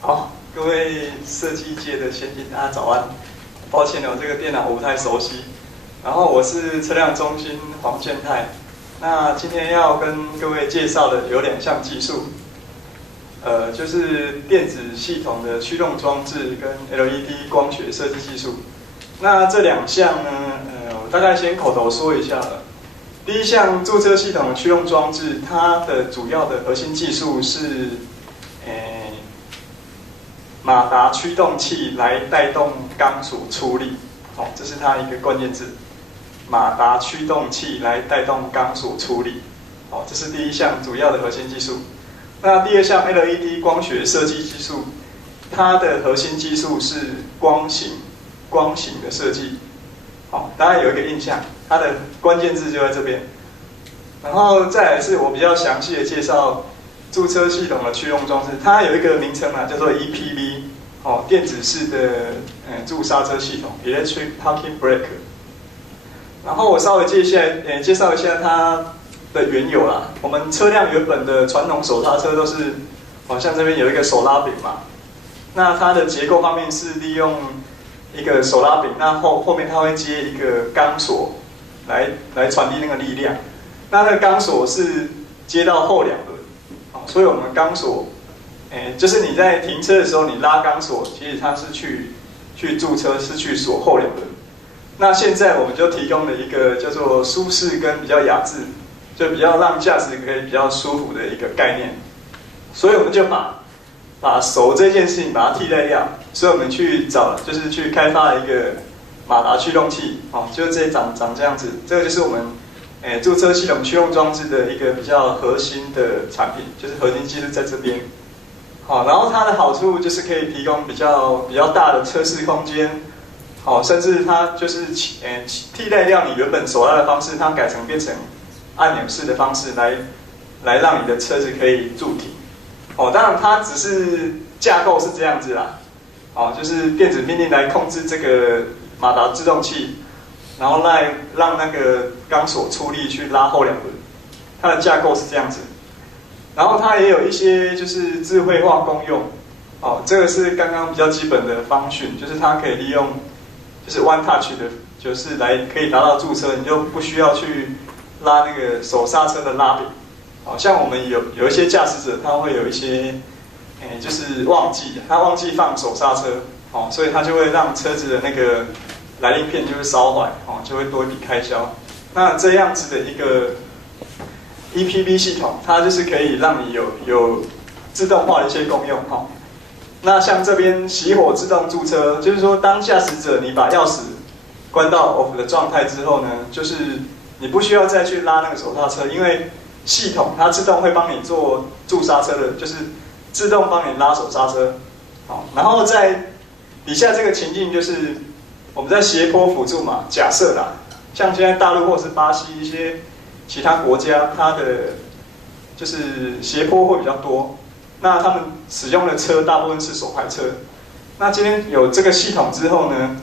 好，各位设计界的先进，大家早安。抱歉我这个电脑我不太熟悉。然后我是车辆中心黄建泰。那今天要跟各位介绍的有2项技术，就是电子系统的驱动装置跟 LED 光学设计技术。那这2项呢，我大概先口头说一下了。第一项驻车系统的驱动装置，它的主要的核心技术是，马达驱动器来带动钢索出力，这是它一个关键字。马达驱动器来带动钢索出力，这是第一项主要的核心技术。那第2项 LED 光学设计技术，它的核心技术是光型的设计。大家有一个印象，它的关键字就在这边。然后再来是我比较详细的介绍驻车系统的驱动装置，它有一个名称叫做 EPB， 电子式的驻刹车系统 （Electric Parking Brake）。然后我稍微介绍一下它的缘由啦。我们车辆原本的传统手刹车都是，像这边有一个手拉柄嘛，那它的结构方面是利用一个手拉柄，那后面它会接一个钢索来传递那个力量。那个钢索是接到后2轮，所以我们钢索，就是你在停车的时候，你拉钢索，其实它是去驻车，是去锁后2轮。那现在我们就提供了一个叫做舒适跟比较雅致，就比较让驾驶可以比较舒服的一个概念。所以我们就把手这件事情把它替代掉，所以我们就是去开发了一个马达驱动器，就长这样子。这个就是我们驻车系统驱动装置的一个比较核心的产品，就是核心技术在这边。然后它的好处就是可以提供比较大的车室空间，甚至它就是替代掉你原本手拉的方式，它变成按钮式的方式来让你的车子可以驻停。当然它只是架构是这样子啦，就是电子命令来控制这个马达制动器，然后让那个钢索出力去拉后2轮，它的架构是这样子。然后它也有一些就是智慧化功用，这个是刚刚比较基本的方讯，就是它可以利用就是 One Touch 的，就是可以达到驻车，你就不需要去拉那个手刹车的拉柄。像我们有一些驾驶者，他会有一些，就是他忘记放手刹车，所以他就会让车子的那个来令片就会烧坏，就会多一笔开销。那这样子的一个 EPB 系统，它就是可以让你有自动化的一些功用。那像这边熄火自动驻车，就是说当驾驶者你把钥匙关到 off 的状态之后呢，就是你不需要再去拉那个手刹车，因为系统它自动会帮你做驻刹车的，就是自动帮你拉手刹车。然后在底下这个情境就是我们在斜坡辅助嘛，假设啦，像现在大陆或是巴西一些其他国家，它的就是斜坡会比较多，那他们使用的车大部分是手排车。那今天有这个系统之后呢，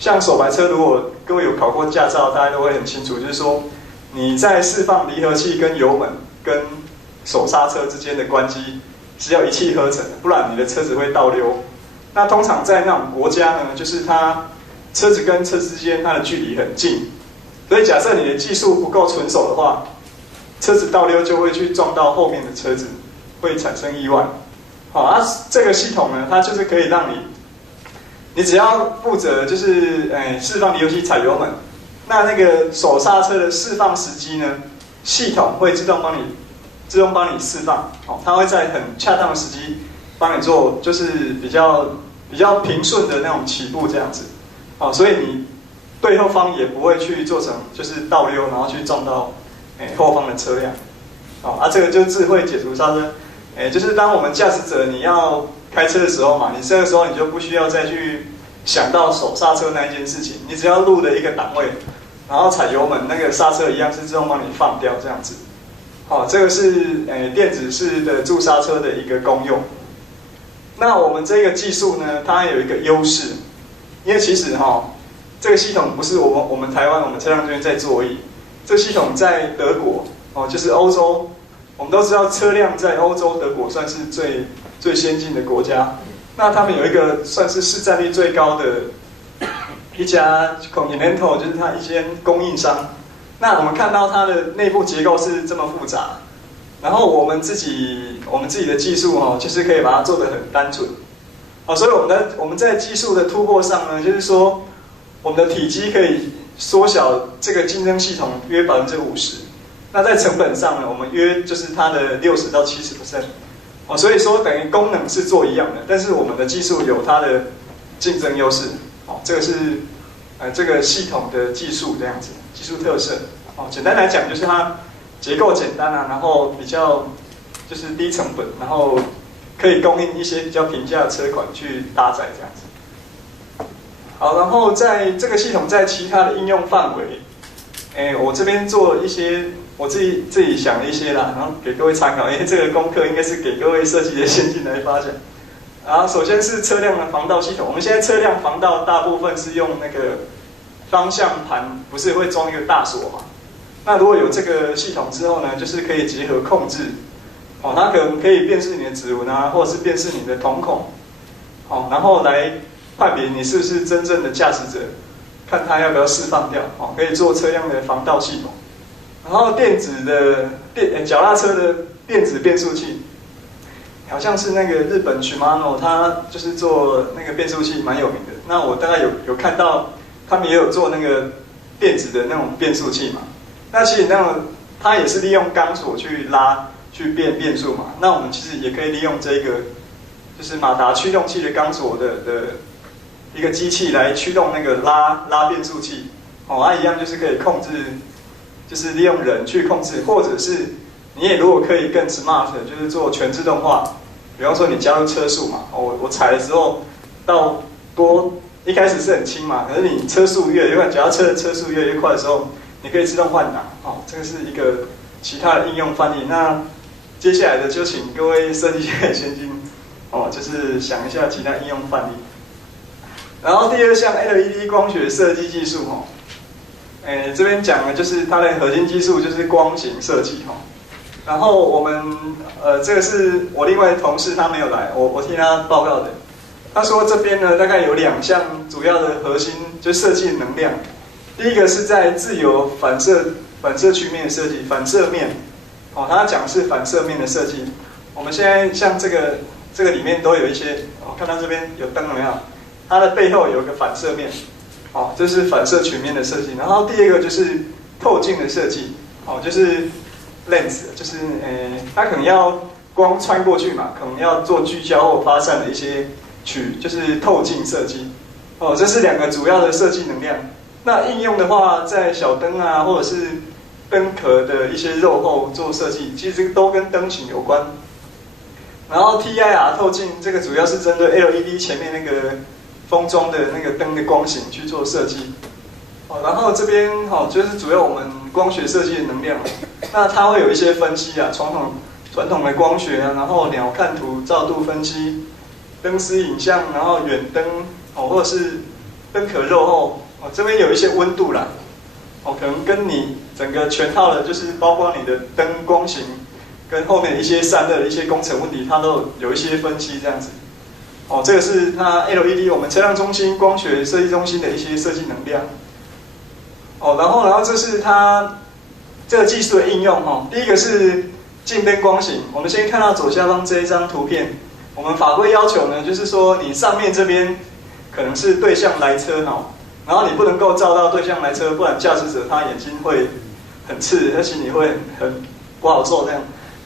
像手排车，如果各位有考过驾照，大家都会很清楚，就是说你在释放离合器跟油门跟手刹车之间的关机是要一气呵成的，不然你的车子会倒溜。那通常在那种国家呢，就是它车子跟车子之间它的距离很近，所以假设你的技术不够纯熟的话，车子倒溜就会去撞到后面的车子，会产生意外。这个系统呢，它就是可以让你只要负责就是释放离合器踩油门，那个手刹车的释放时机呢，系统会自动帮你释放，它会在很恰当的时机帮你做，就是比较平顺的那种起步这样子。所以你对后方也不会去做成就是倒溜，然后去撞到后方的车辆。这个就是智慧解除刹车。就是当我们驾驶者你要开车的时候嘛，你这个时候你就不需要再去想到手刹车那一件事情，你只要入了一个档位，然后踩油门，那个刹车一样是自动帮你放掉这样子。这个是电子式的驻刹车的一个功用。那我们这个技术呢，它有一个优势，因为其实这个系统不是我们台湾我们车辆这边在做而已，这个系统在德国就是欧洲。我们都知道车辆在欧洲、德国算是最先进的国家，那他们有一个算是市占率最高的一家 Continental， 就是它一间供应商。那我们看到它的内部结构是这么复杂，然后我们自己的技术就是可以把它做得很单纯。所以我们在技术的突破上呢，就是说我们的体积可以缩小这个竞争系统约50%。那在成本上呢，我们约就是它的60%到70%。所以说等于功能是做一样的，但是我们的技术有它的竞争优势。这个是这个系统的技术这样子，技术特色。简单来讲就是它结构简单啊，然后比较就是低成本，然后可以供应一些比较平价的车款去搭载这样子。好，然后在这个系统在其他的应用范围，我这边做一些我自己想了一些啦，然后给各位参考。因为这个功课应该是给各位设计的先进来发想。然后首先是车辆的防盗系统，我们现在车辆防盗大部分是用那个方向盘，不是会装一个大锁嘛？那如果有这个系统之后呢，就是可以结合控制，它可能可以辨识你的指纹啊，或者是辨识你的瞳孔，然后来判别你是不是真正的驾驶者，看他要不要释放掉，可以做车辆的防盗系统。然后脚踏车的电子变速器，好像是那个日本 Shimano， 它就是做那个变速器蛮有名的。那我大概有看到他们也有做那个电子的那种变速器嘛。那其实那种它也是利用钢索去拉去变速嘛。那我们其实也可以利用这个就是马达驱动器的钢索的一个机器来驱动那个拉变速器。它一样就是可以控制，就是利用人去控制，或者是你也如果可以更 smart， 就是做全自动化。比方说你加入车速嘛，我踩的时候到一开始是很轻嘛，可是你车速越脚踏车的车速越来越快的时候，你可以自动换挡。这个是一个其他的应用范例。那接下来的就请各位设计界的先进就是想一下其他应用范例。然后第二项 LED 光学设计技术这边讲的就是它的核心技术就是光型设计然后我们这个是我另外的同事，他没有来，我听他报告的。他说这边呢大概有2项主要的核心，就是设计能量。第一个是在自由反射曲面的设计，反射面，他讲的是反射面的设计。我们现在像这个里面都有一些，看到这边有灯了没有？它的背后有一个反射面，这是反射曲面的设计。然后第二个就是透镜的设计，就是 lens， 就是它可能要光穿过去嘛，可能要做聚焦或发散的一些就是透镜设计。这是2个主要的设计能量。那应用的话，在小灯啊，或者是灯壳的一些肉厚做设计，其实都跟灯型有关。然后 TIR 透镜这个主要是针对 LED 前面那个封装的那个灯的光型去做设计。然后这边就是主要我们光学设计的能量。那它会有一些分析啊，传统的光学啊，然后鸟瞰图、照度分析、灯丝影像，然后远灯或者是灯壳肉厚。这边有一些温度啦，可能跟你整个全套的，就是包括你的灯光型跟后面的一些散热的一些工程问题，它都有一些分析这样子。这个是它 LED 我们车辆中心光学设计中心的一些设计能量。然后这是它这个技术的应用第一个是近灯光型，我们先看到左下方这一张图片，我们法规要求呢，就是说你上面这边可能是对向来车然后你不能够照到对向来车，不然驾驶者他眼睛会很刺，而且你会很不好受这样。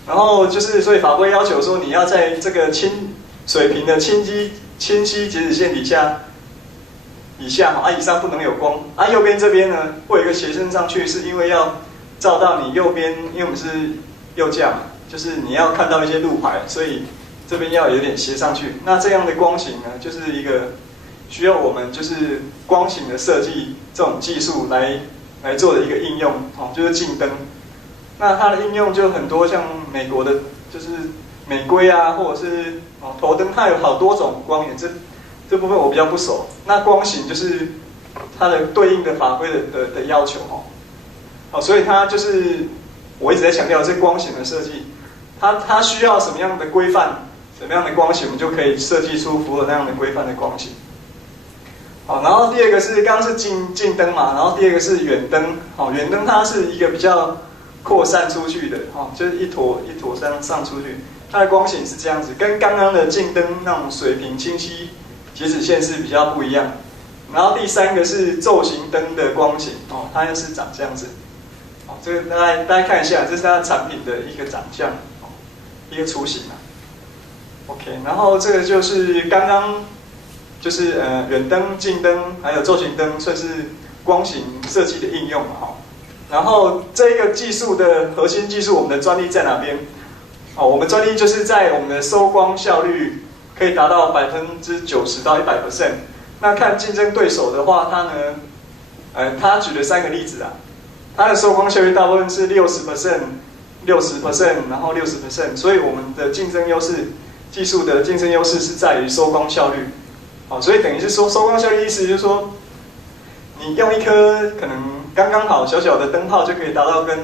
然后就是所以法规要求说你要在这个水平的清晰截止线以下以上不能有光。右边这边呢会有一个斜伸上去，是因为要照到你右边，因为我们是右驾嘛，就是你要看到一些路牌，所以这边要有点斜上去。那这样的光型呢，就是一个需要我们就是光型的设计这种技术来做的一个应用，就是近灯。那它的应用就很多，像美国的，就是美规啊，或者是头灯，它有好多种光源，这部分我比较不熟。那光型就是它的对应的法规的要求所以它就是我一直在强调这光型的设计，它需要什么样的规范，怎么样的光型，我们就可以设计出符合那样的规范的光型。好，然后第二个是刚刚是近灯嘛，然后第二个是远灯。好，远灯它是一个比较扩散出去的，就是一坨一坨上出去，它的光型是这样子，跟刚刚的近灯那种水平清晰截止线是比较不一样。然后第三个是昼行灯的光型，它又是长这样子。这个大家看一下，这是它的产品的一个长相，一个雏形啊。OK， 然后这个就是刚刚就是远灯、近灯还有昼行灯算是光型设计的应用嘛，然后这个技术的核心技术，我们的专利在哪边？我们专利就是在我们的收光效率可以达到90%到100%。那看竞争对手的话，他呢，他举了3个例子啊，他的收光效率大部分是60%、60%，然后60%，所以我们的竞争优势，技术的竞争优势是在于收光效率。所以等于是说收光效率意思就是说，你用一颗可能刚刚好小小的灯泡就可以达到跟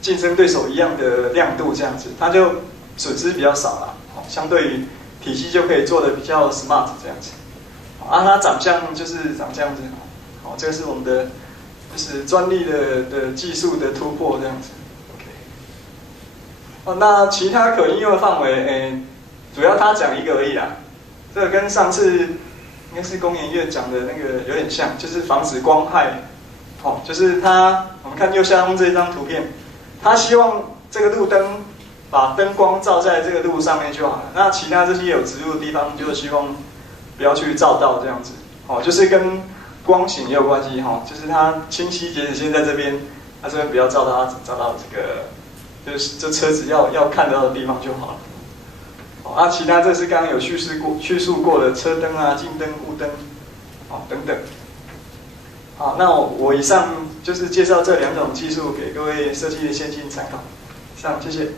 竞争对手一样的亮度，这样子，它就损失比较少啦。相对于体积就可以做的比较 smart 这样子。它长相就是长这样子。这个是我们的就是专利的技术的突破这样子。OK。那其他可应用的范围，主要他讲一个而已啦。这个跟上次应该是工研院讲的那个有点像，就是防止光害。就是我们看右下方这一张图片，他希望这个路灯把灯光照在这个路上面就好了。那其他这些有植物的地方，就希望不要去照到这样子。就是跟光型也有关系。就是它清晰截止线在这边，它这边不要照到，它只照到这个，就是这车子要看到的地方就好了。其他这是刚刚有叙述过的车灯啊、近灯、雾灯，等等。好，那我以上就是介绍这2种技术给各位设计的先进参考。以上，谢谢。